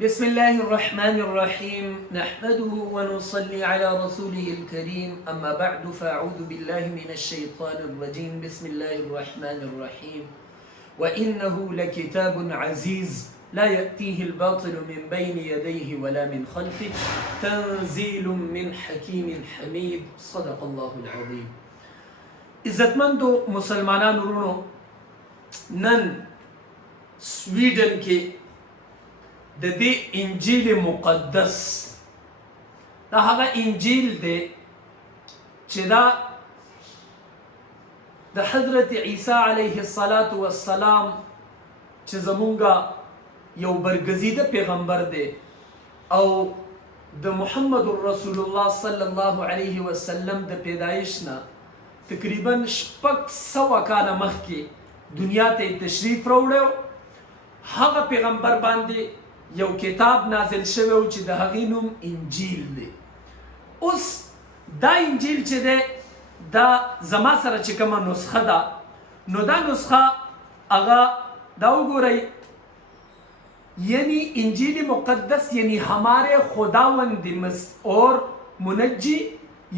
بسم الله الرحمن الرحيم نحمده ونصلي على رسوله الكريم أما بعد فأعوذ بالله من الشيطان الرجيم بسم الله الرحمن الرحيم وإنه لكتاب عزيز لا يأتيه الباطل من بين يديه ولا من خلفه تنزيل من حكيم حميد صدق الله العظيم عزتمندو مسلمانان ورونو نن سویډن کې د دې انجیل مقدس دا هغه انجیل دی چې دا د حضرت عیسی علیه الصلاة والسلام چې زمونږه یو برګزیده پیغمبر دی او د محمد رسول الله صلی الله علیه وسلم د پیدایش نه تقریبا 600 کاله مخکې دنیا ته تشریف راوړی هغه پیغمبر باندې یو کتاب نازل شوی و چې د هغې نوم انجیل دی. اوس دا انجیل چې دی دا زما سره چې کومه نسخه ده نو دا نسخه هغه دا وګورئ یعنی انجیل مقدس یعنی ہمارے خداوند اور منجی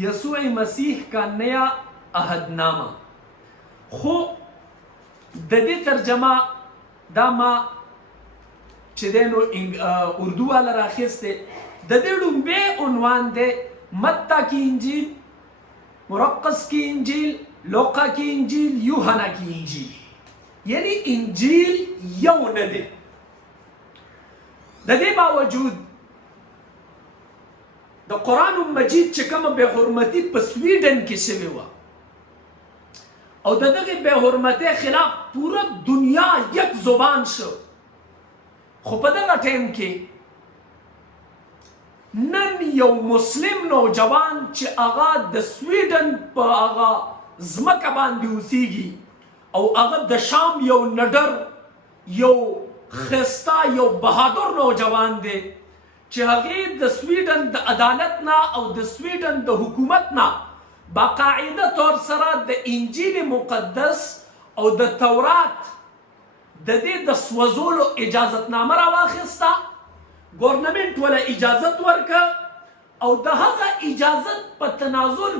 یسوع مسیح کا نیا عہد نامہ. خو د دې ترجمه دا ما چې دی نو اردو والا راخیستی د دې ډومبی عنوان دی متی کی انجیل، مرقس کی انجیل، لوقا کی انجیل، یوحنا کی انجیل. یعنی انجیل یو نه دی. د دې باوجود د قرآن مجید چې کومه بې حرمتي په سویډن کې شوې وه او د دغې بې حرمتۍ خلاف پوره دنیا یک زبان شو. خو په دغه ټایم کې نن یو مسلم نوجوان چې هغه د سویډن په هغه ځمکه باندې اوسیږي او هغه د شام یو نډر یو ښایسته یو بهادر نوجوان دی چې هغې د سویډن د عدالت نه او د سویډن د حکومت نه باقاعده طور سره د انجیل مقدس او د تورات د دې د سوځولو اجازتنامه راواخیسته، ګورنمنټ وله اجازت ورکړه او د هغه اجازت په تناظر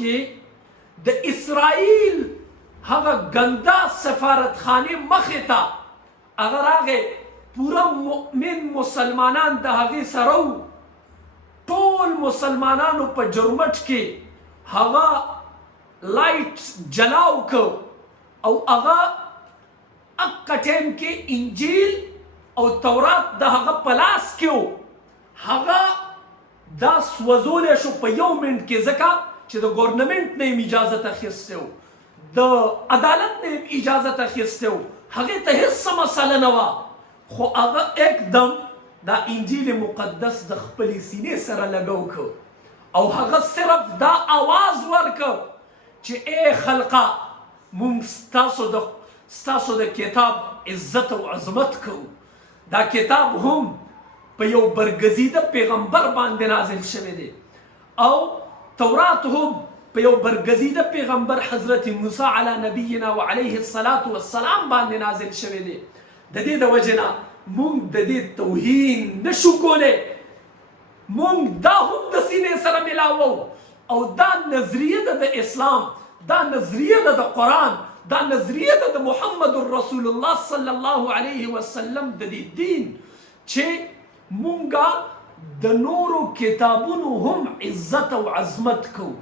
کې د اسرائیل هغه ګنده سفارتخانې مخې ته هغه راغی پوره مؤمن مسلمانان د هغې سره و. ټول مسلمانانو په جرمټ کې هغه لایټ جلاو کو او هغه اکا ټایم کې انجیل او تورات د هغه په لاس کې و هغه دا سوځولی شو په یو منټ کې ځکه چې د ګورنمنټ نه یې اجازت اخیستی و، د عدالت نه یې اجازت اخیستی و، هغې ته هېڅ مسله نه وه. خو هغه اکدم دا انجیل مقدس د خپلې سینې سره لګو کو او هغه صرف دا آواز ورکړ چې ای خلقه مونږ ستاسو د کتاب عزت او عظمت کوو. دا کتاب هم په یو برګزیده پیغمبر باندې نازل شوی دی او تورات هم په یو برګزیده پیغمبر حضرت موسی علی نبینا و علیه الصلاة والسلام باندې نازل شوی دی. د دې د وجې نه مونږ د دې توهین نشو کولی، مونږ دا هم د سینې سره میلاوو او دا نظریه ده د اسلام، دا نظریه ده د قرآن، دا نظریه ده د محمد رسول الله صلی الله علیه وسلم د دې دین چې مونږه د نورو کتابونو هم عزت او عظمت کو.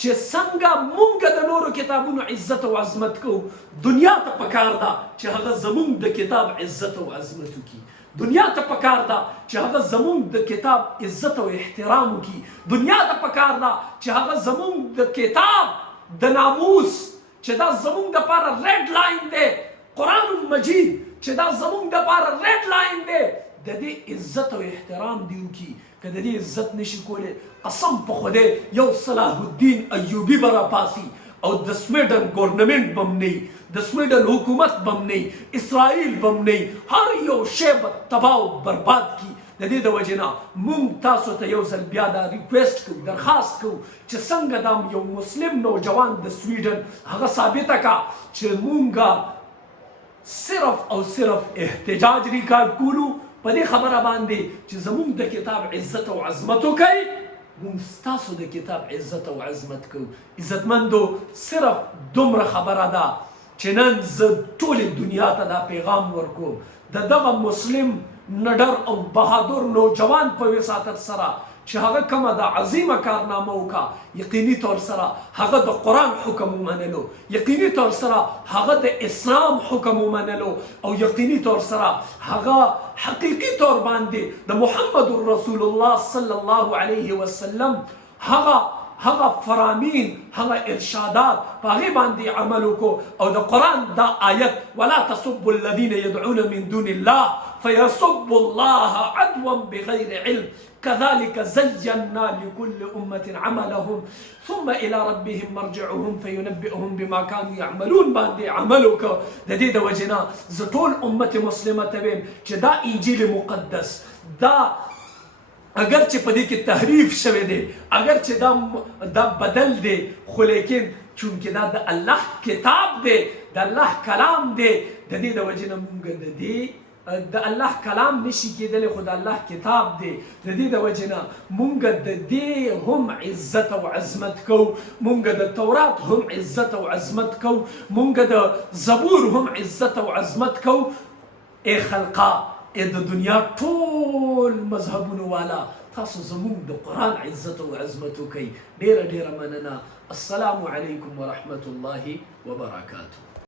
چې څنګه مونږ د نورو کتابونو عزت او عظمت کو، دنیا ته پکار ده چې هغه زمونږ د کتاب عزت او عظمت وکړي. دنیا ته پکار ده چې هغه زمونږ د کتاب عزت او احترام وکړي. دنیا ته پکار ده چې هغه زمونږ د کتاب د ناموس چې دا زمونږ دپاره ریډ لاین دی، قرآن مجید چې دا زمونږ دپاره ریډ لاین دی، د دې عزت او احترام دی وکړي. که د دې عزت نشي کولی قسم په خدای یو صلاح الدین ایوبي به راپاڅي او د سویډن ګورنمنټ به هم نه وي، د سویډن حکومت به هم نه وي، اسرائیل به هم نه وي، هر یو شی به تباه او برباد کړي. د دې د وجې نه مونږ تاسو ته یو ځل بیا دا ریکویسټ کوو، درخواست کوو چې څنګه دا یو مسلم نوجوان د سویډن هغه ثابته کړه چې مونږه صرف او صرف احتجاج ریکارډ کولو په دې خبره باندې چې زموږ د کتاب عزت او عظمت وکړي، موږ ستاسو د کتاب عزت او عظمت کوو. عزتمندو صرف دومره خبره ده چې نن زه ټولې دنیا ته دا پیغام ورکوم د دغه مسلم نډر او بهادر نوجوان په وساطت سره چې هغه کومه د عظیمه کارنامه وکړه، یقیني طور سره هغه د قرآن حکم ومنلو، یقیني طور سره هغه د اسلام حکم ومنلو، او یقیني طور سره هغه حقیقي طور باندې د محمد رسول الله صلی الله علیه وسلم هغه فرامین، هغه ارشادات په هغې باندې عمل وکړو، او د قرآن دا آیت ولا تصبوا الذین یدعون من دون الله فیصبوا الله عدوا بغیر علم كذلك زينا لكل أمة عملهم ثم إلى ربهم مرجعهم فينبئهم بما كانوا يعملون باندې عملو کو. د دې د وجنا زه ټول امت مسلمه ته ویم چې دا انجیل مقدس دا اگر چې په دې کې تحریف شوی دی، اگر چې دا بدل دی، خو لیکن چونکې دا د الله کتاب دی، د الله کلام دی، د دې د وجنا مونږ د دې د الله کلام نشي کېدلی، خو د الله کتاب دی. د دې د وجې نه مونږ د دې هم عزت او عظمت کوو، مونږ د تورات هم عزت او عظمت کوو، مونږ د زبور هم عزت او عظمت کوو. ای خلقا، ای د دنیا ټول مذهبونو والا، تاسو زمونږ د قرآن عزت او عظمت وکئ. ډېره ډېره مننه. السلام علیکم ورحمة الله وبرکاته.